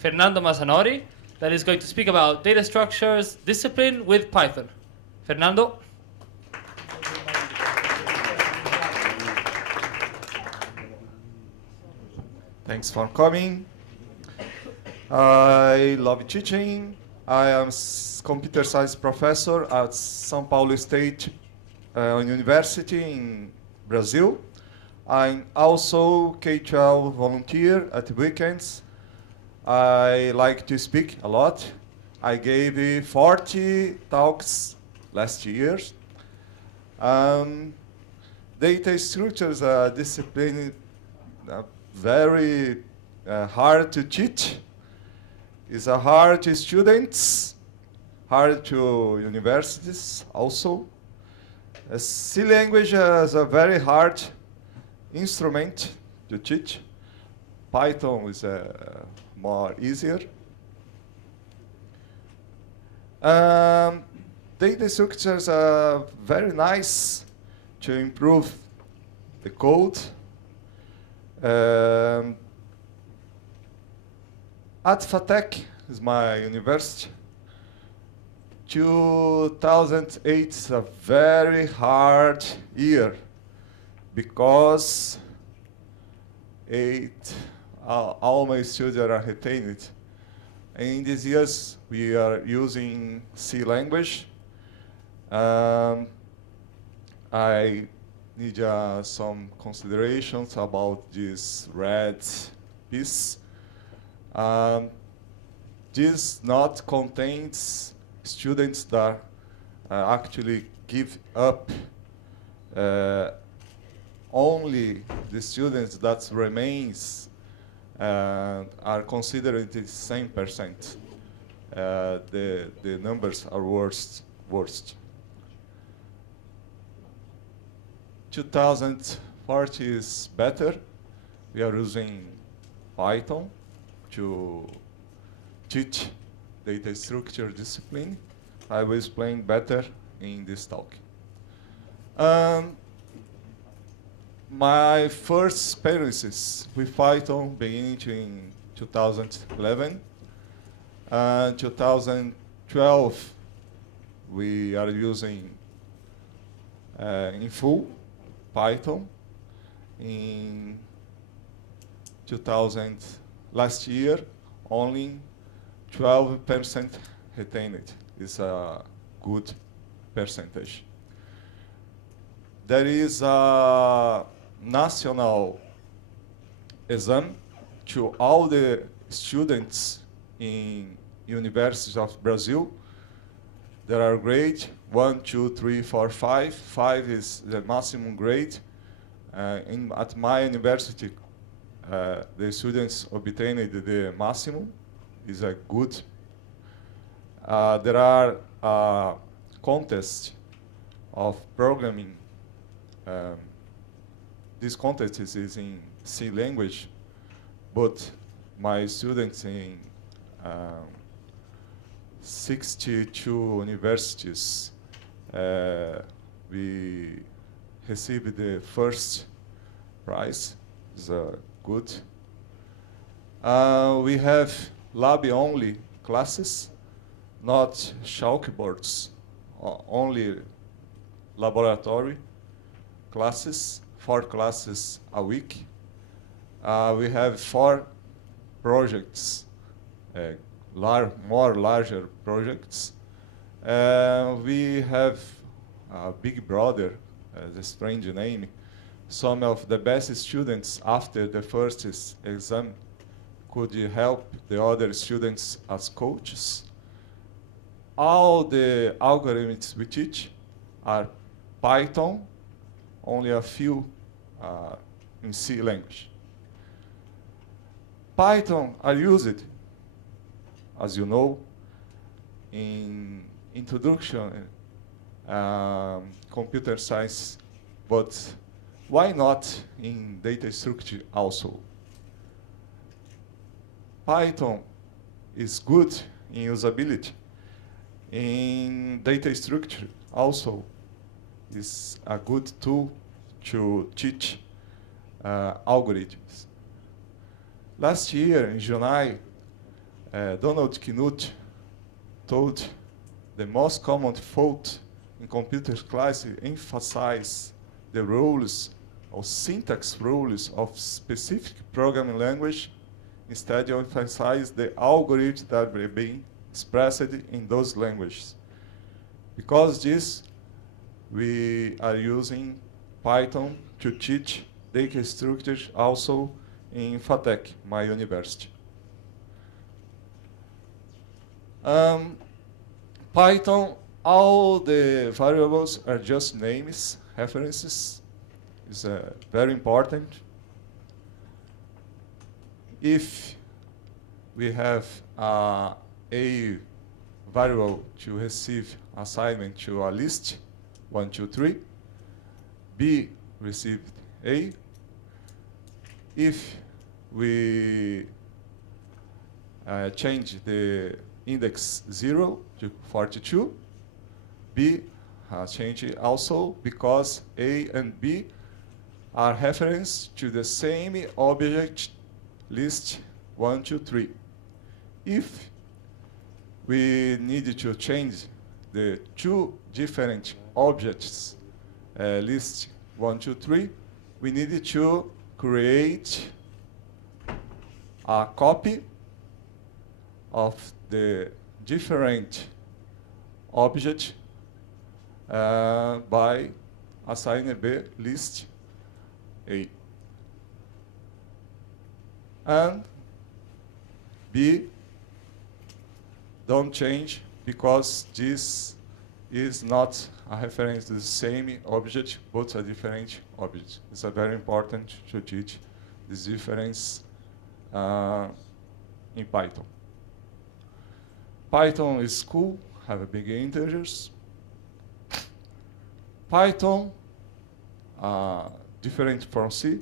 Fernando Masanori, that is going to speak about data structures discipline with Python. Fernando. Thanks for coming. I love teaching. I am computer science professor at São Paulo State University in Brazil. I'm also K-12 volunteer at weekends. I like to speak a lot. I gave 40 talks last year. Data structures are discipline very hard to teach. It's hard to students, hard to universities also. C language is a very hard instrument to teach. Python is more easier. Data structures are very nice to improve the code. At FATEC is my university. 2008 is a very hard year because all my students are retained. In these years, we are using C language. I need some considerations about this red piece. This not contains students that actually give up. Only the students that remains are considered the same percent. The numbers are worst. 2040 is better. We are using Python to teach data structure discipline. I will explain better in this talk. My first experiences with Python beginning in 2011. 2012, we are using in full Python. In 2000, last year, only 12% retained. It's a good percentage. There is a national exam to all the students in universities of Brazil. There are grades 1, 2, 3, 4, 5. 5 is the maximum grade. At my university, the students obtained the maximum. Is a good. There are contests of programming. This contest is in C language, but my students in 62 universities, we received the first prize. It's good. We have lab-only classes, not chalkboards, only laboratory classes, 4 classes a week. We have 4 projects, larger projects. We have Big Brother, the strange name. Some of the best students after the first exam could help the other students as coaches. All the algorithms we teach are Python, only a few in C language. Python are used, as you know, in introduction, computer science, but why not in data structure also? Python is good in usability. In data structure also is a good tool to teach algorithms. Last year in July, Donald Knuth told the most common fault in computer class emphasize the rules or syntax rules of specific programming language instead of emphasize the algorithms that were being expressed in those languages. Because this, we are using Python to teach data structures also in FATEC, my university. Python, all the variables are just names, references. It's very important. If we have a variable to receive assignment to a list, 1, 2, 3, B received A. If we change the index 0 to 42, B change also because A and B are reference to the same object list 1, 2, 3. If we need to change the two different objects list 1, 2, 3, we need to create a copy of the different object by assigning B list A. And B don't change because this is not a reference to the same object, but a different object. It's very important to teach this difference in Python. Python is cool, have a big integers. Python, different from C.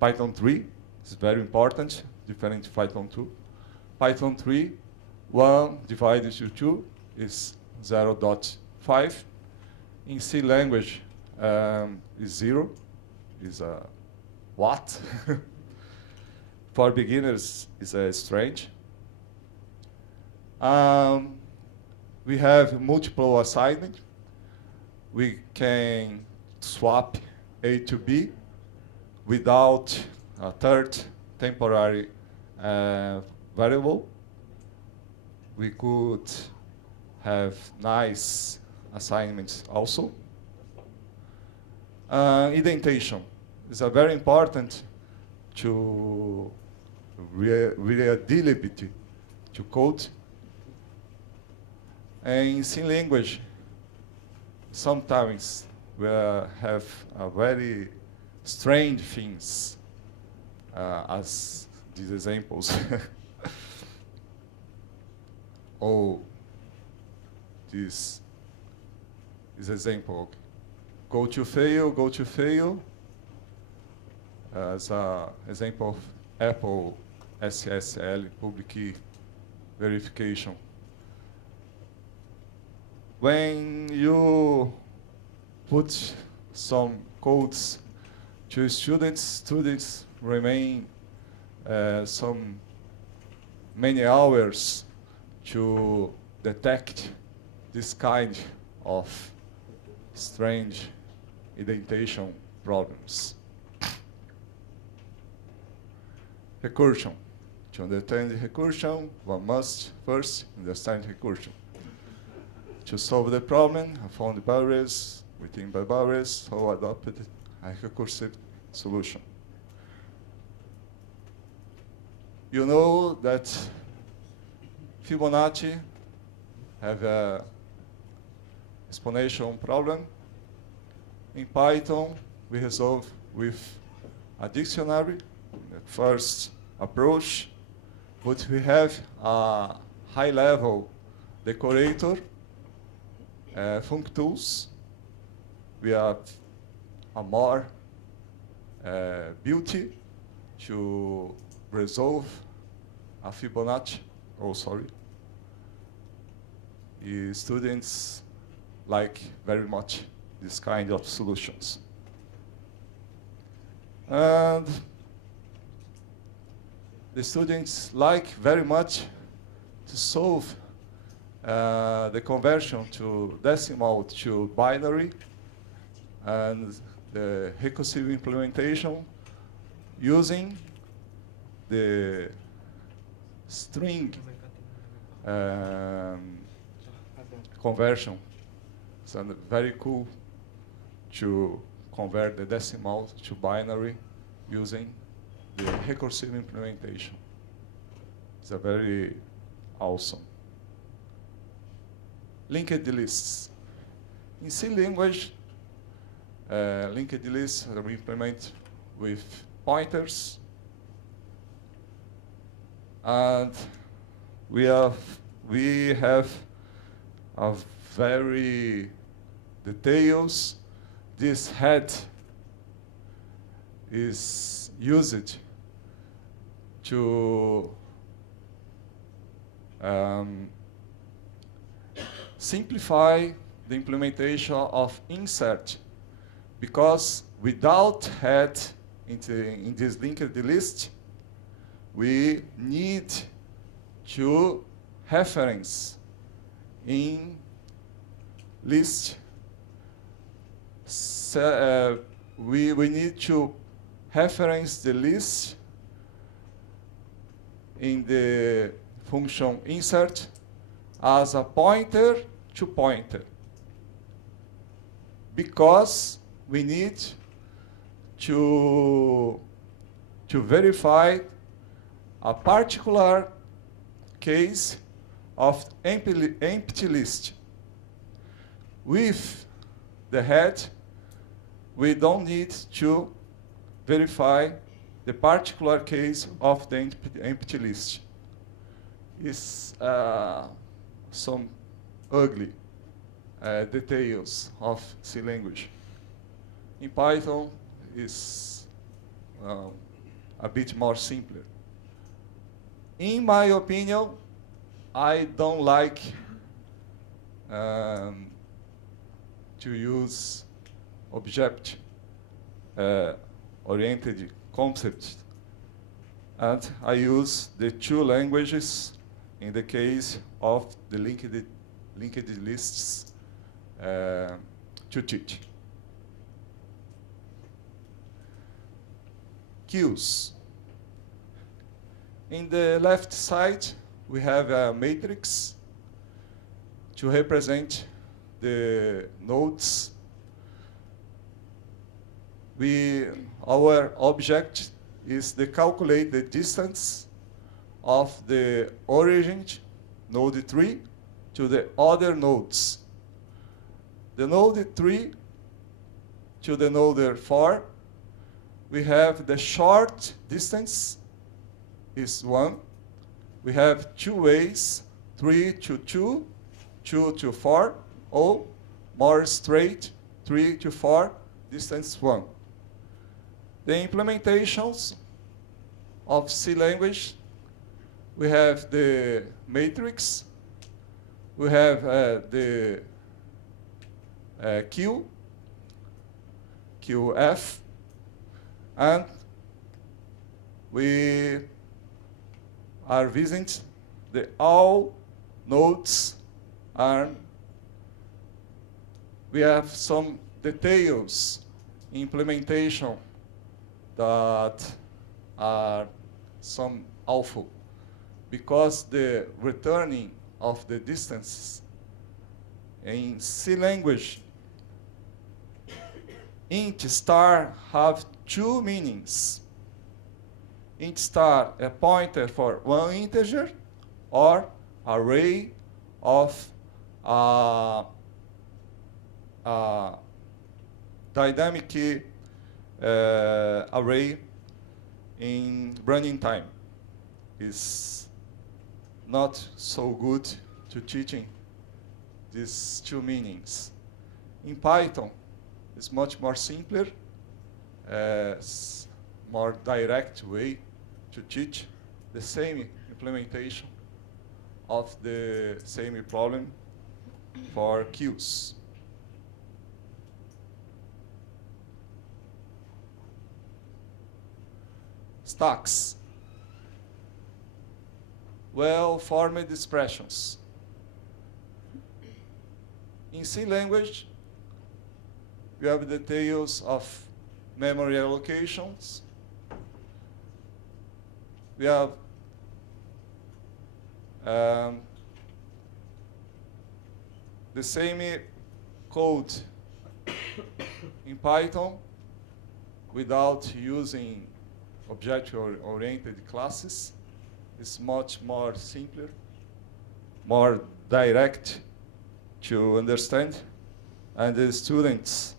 Python 3 is very important, different to Python 2. Python 3, 1 divided to 2 is 0.5. In C language, is 0, is a what? For beginners, is strange. We have multiple assignment. We can swap A to B without a third temporary variable. We could have nice assignments also. Indentation is very important to readability to code. And in C language, sometimes we have very strange things, as these examples. Oh, this example. Go to fail. As an example of Apple SSL, public key verification. When you put some codes to students remain many hours to detect this kind of strange indentation problems. Recursion. To understand recursion, one must first understand recursion. To solve the problem, I found barriers within the barriers, so adopted a recursive solution. You know that Fibonacci have a exponential problem. In Python, we resolve with a dictionary, the first approach, but we have a high-level decorator, functools. We have a more beauty to resolve a Fibonacci. Oh, sorry. Students like very much this kind of solutions. And the students like very much to solve the conversion to decimal to binary and the recursive implementation using the string conversion. It's very cool to convert the decimal to binary using the recursive implementation. It's a very awesome. Linked lists. In C language, linked lists are implemented with pointers, and we have a very details. This head is used to simplify the implementation of insert, because without head in this linked list, we need to reference in list. We need to reference the list in the function insert as a pointer to pointer, because we need to verify a particular case of empty list. With the head, we don't need to verify the particular case of the empty list. It's some ugly details of C language. In Python, is a bit more simpler. In my opinion, I don't like to use object-oriented concepts, and I use the two languages in the case of the linked lists to teach. Queues. In the left side, we have a matrix to represent the nodes. Our object is to calculate the distance of the origin, node 3, to the other nodes. The node 3 to the node 4, we have the short distance is 1. We have two ways, 3 to 2, 2 to 4, or more straight, 3 to 4, distance 1. The implementations of C language, we have the matrix, we have the QF, and we are visiting the all nodes, and we have some details implementation that are some awful, because the returning of the distances in C language, int star have two meanings. Int star a pointer for one integer, or array of dynamic array in running time. Is not so good to teaching these two meanings. In Python, it's much more simpler, more direct way to teach the same implementation of the same problem for queues. Stacks. well-formed expressions. In C language, we have details of memory allocations. We have the same code in Python without using object-oriented classes. It's much more simpler, more direct to understand, and the students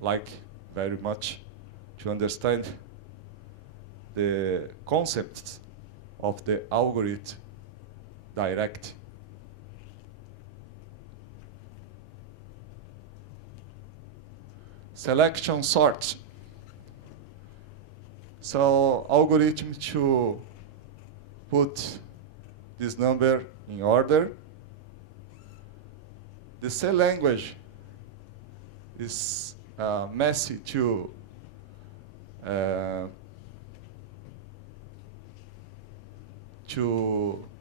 like very much to understand the concepts of the algorithm direct. Selection sort. So algorithm to put this number in order. The C language is messy to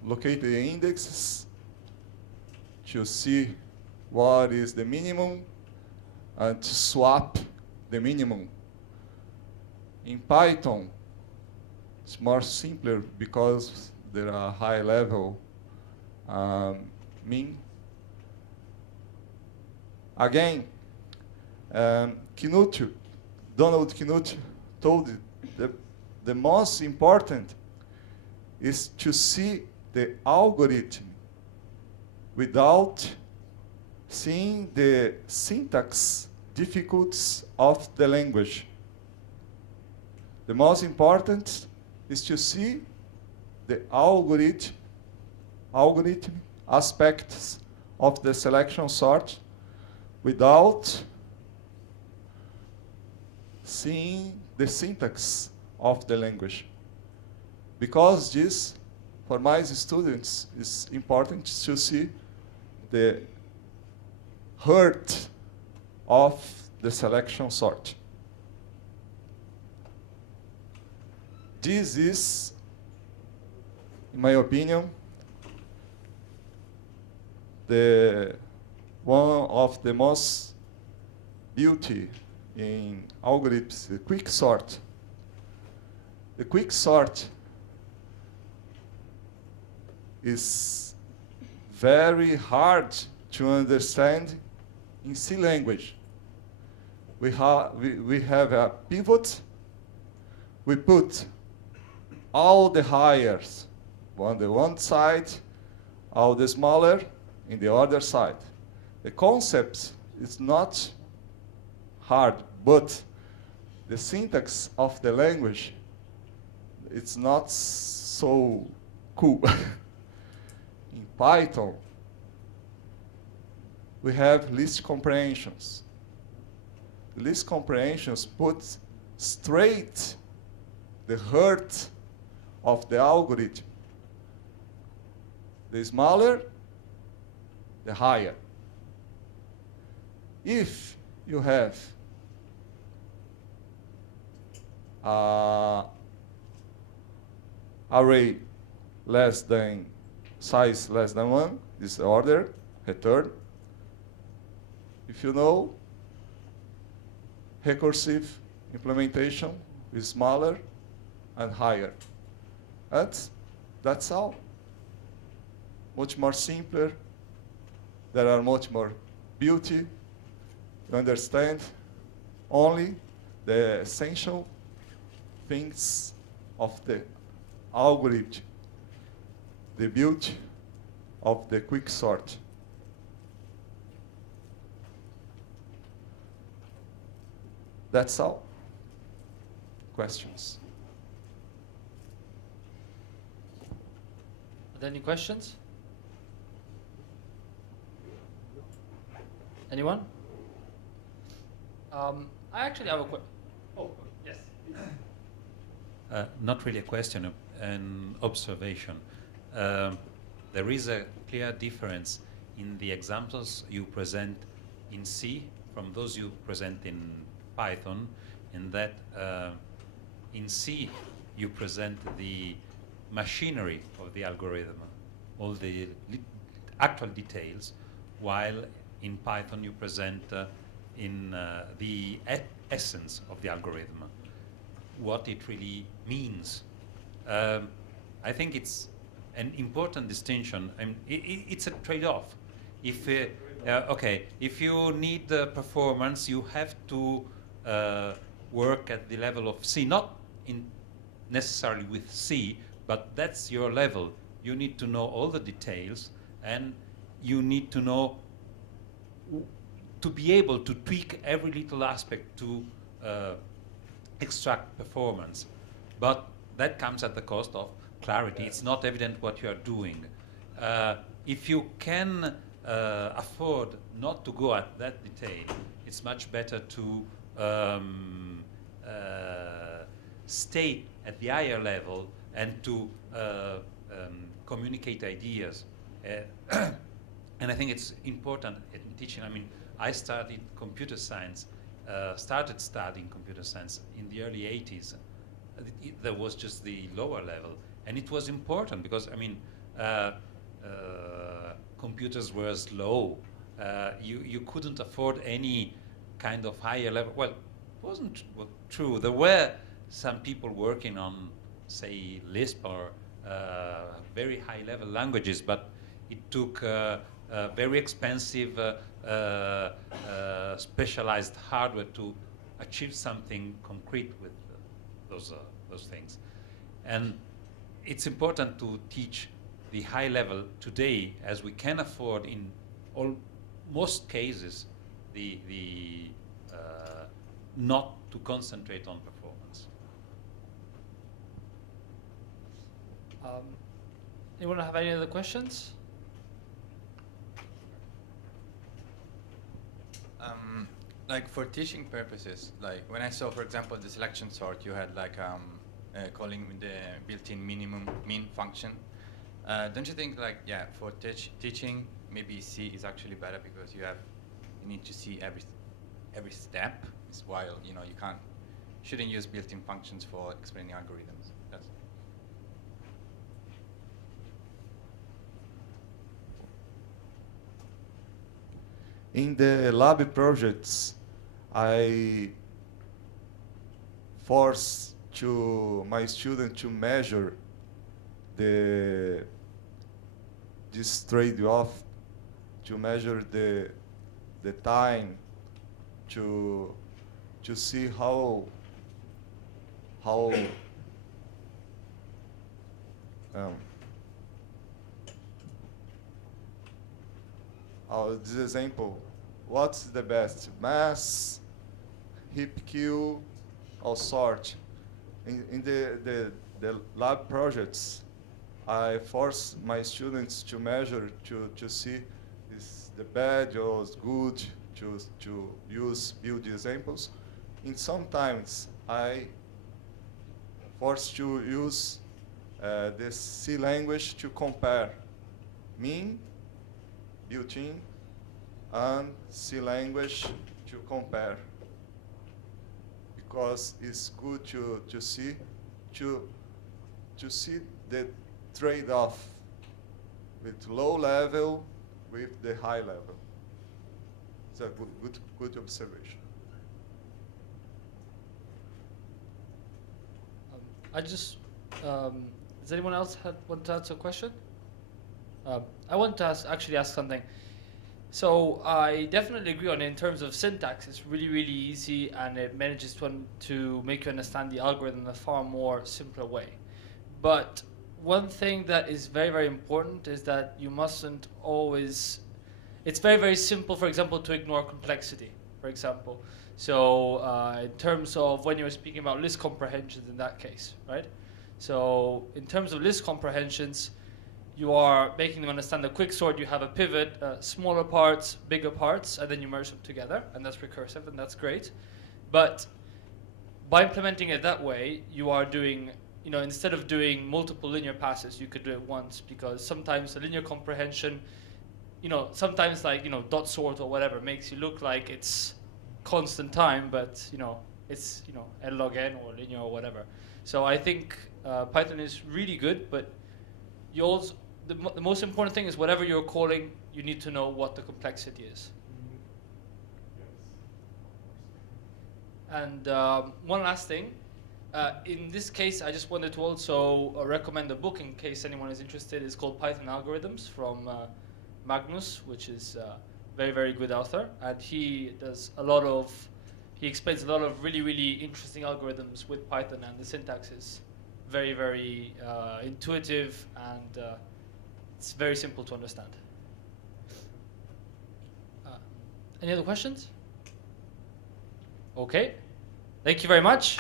locate the indexes, to see what is the minimum, and to swap the minimum. In Python, it's more simpler because there are high-level min. Again, Donald Knuth told that the most important is to see the algorithm without seeing the syntax difficulties of the language. The most important is to see the algorithm aspects of the selection sort without seeing the syntax of the language. Because this, for my students, is important to see the heart of the selection sort. This is, in my opinion, the one of the most beauty in algorithms, the quick sort. The quick sort is very hard to understand in C language. We have a pivot. We put all the higher on the one side, all the smaller in the other side. The concept is not hard, but the syntax of the language, it's not so cool. In Python, we have list comprehensions. The list comprehensions put straight the heart of the algorithm. The smaller, the higher. If you have array size less than 1, this order, return. If you know, recursive implementation is smaller and higher. And that's all. Much more simpler. There are much more beauty. You understand only the essential things of the algorithm, the beauty of the quick sort. That's all. Questions? Are there any questions? Anyone? I actually have a question. Oh, yes. Not really a question, an observation. There is a clear difference in the examples you present in C from those you present in Python, in that in C you present the machinery of the algorithm, all the actual details, while in Python you present in the essence of the algorithm, what it really means. I think it's an important distinction. I mean, it's a trade-off. If if you need performance, you have to work at the level of C, not in necessarily with C, but that's your level. You need to know all the details, and you need to know to be able to tweak every little aspect to extract performance. But that comes at the cost of clarity. It's not evident what you are doing. If you can afford not to go at that detail, it's much better to stay at the higher level and to communicate ideas. And I think it's important in teaching. I mean, I studied computer science, started studying computer science in the early 80s. There was just the lower level. And it was important because, I mean, computers were slow. You couldn't afford any kind of higher level. Well, it wasn't true. There were some people working on, say, Lisp or very high-level languages, but it took very expensive specialized hardware to achieve something concrete with those things. And it's important to teach the high level today, as we can afford in most cases the not to concentrate on performance. Anyone have any other questions? Like for teaching purposes, like when I saw, for example, the selection sort, you had like calling the built-in min function. Don't you think, like, yeah, for teaching, maybe C is actually better because you need to see every step, while you shouldn't use built-in functions for explaining algorithms. That's In the lab projects, I force my student to measure this trade-off, to measure the time, to see how this example, what's the best? Mass, heap queue, or sort? In the lab projects, I force my students to measure, to see is the bad or good, to use build examples. And sometimes I force to use the C language to compare min, built-in, and C language to compare, because it's good to see the trade-off with low level with the high level. It's a good observation. Does anyone else want to answer a question? I want to actually ask something. So I definitely agree on it in terms of syntax. It's really, really easy, and it manages to make you understand the algorithm in a far more simpler way. But one thing that is very, very important is that you mustn't always... It's very, very simple, for example, to ignore complexity, for example. So in terms of when you were speaking about list comprehensions in that case, right? So in terms of list comprehensions, you are making them understand the quicksort. You have a pivot, smaller parts, bigger parts, and then you merge them together, and that's recursive, and that's great. But by implementing it that way, you are doing, instead of doing multiple linear passes, you could do it once, because sometimes the linear comprehension, sometimes like, dot sort or whatever makes you look like it's constant time, but, it's n log n or linear or whatever. So I think Python is really good, but you also the most important thing is whatever you're calling, you need to know what the complexity is. And one last thing. In this case, I just wanted to also recommend a book in case anyone is interested. It's called Python Algorithms from Magnus, which is a very, very good author. And he explains a lot of really, really interesting algorithms with Python, and the syntax is very, very intuitive, and it's very simple to understand. Any other questions? Okay. Thank you very much.